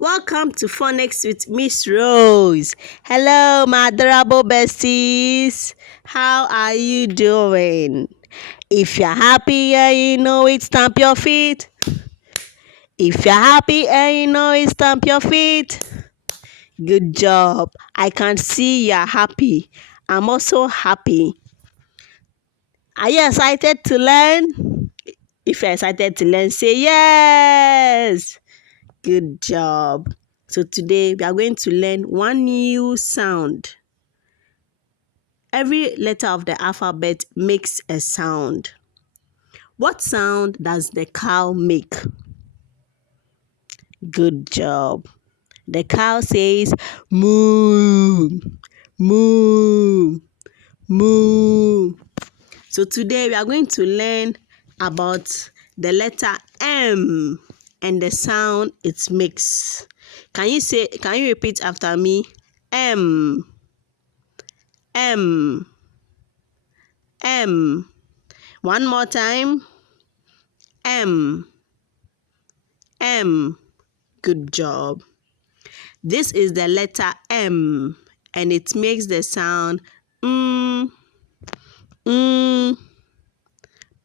Welcome to Phonics with Miss Rose. Hello, my adorable besties. How are you doing? If you're happy and you know it, stamp your feet. If you're happy and you know it, stamp your feet. Good job. I can see you're happy. I'm also happy. Are you excited to learn? If you're excited to learn, say yes. Good job. So today we are going to learn one new sound. Every letter of the alphabet makes a sound. What sound does the cow make? Good job. The cow says moo, moo, moo. So today we are going to learn about the letter M and the sound it makes. Can you repeat after me? M, M, M. One more time. M, M. Good job. This is the letter M and it makes the sound mm, mm,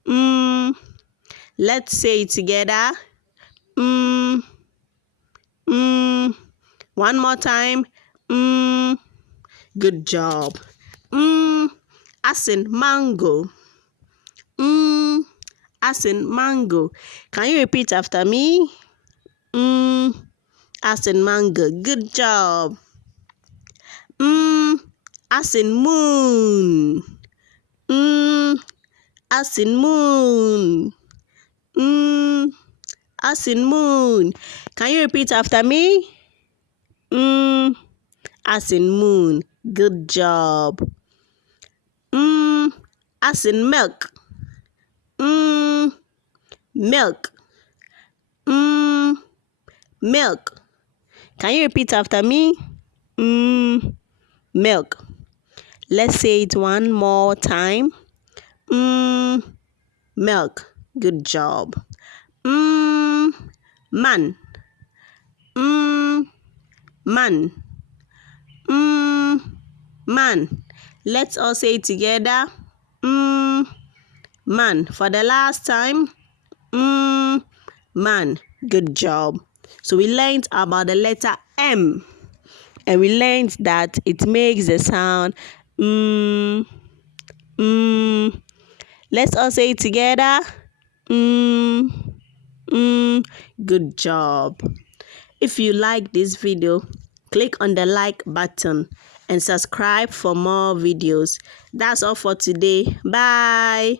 mm. Let's say it together. Mm, mm. One more time. Mm. Good job. As in mango. As in mango. Can you repeat after me? As in mango. Good job. As in moon. As in moon. As in moon. Can you repeat after me? As in moon. Good job. As in milk. Milk. Milk. Can you repeat after me? Milk. Let's say it one more time. Milk. Good job. Man. Man. Man. Let's all say it together. Man. For the last time. Man. Good job. So we learned about the letter M. And we learned that it makes the sound Let's all say it together. Good job. If you like this video, click on the like button and subscribe for more videos. That's all for today. Bye.